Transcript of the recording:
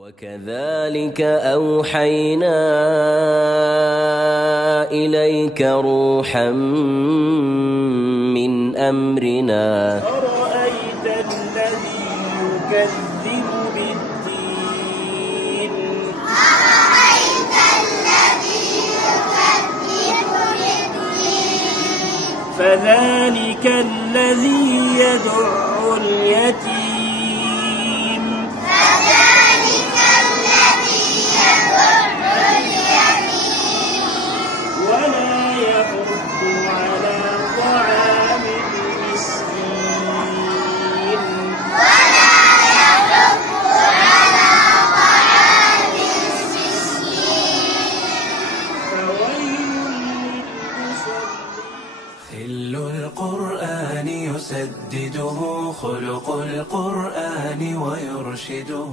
وكذلك أوحينا إليك روحا من أمرنا أرأيت الذي يكذب بالدين فذلك الذي يدع اليتيم ولا يحض على طعام المسكين فويل للمصلين. خل القرآن يسدده خلق القرآن ويرشده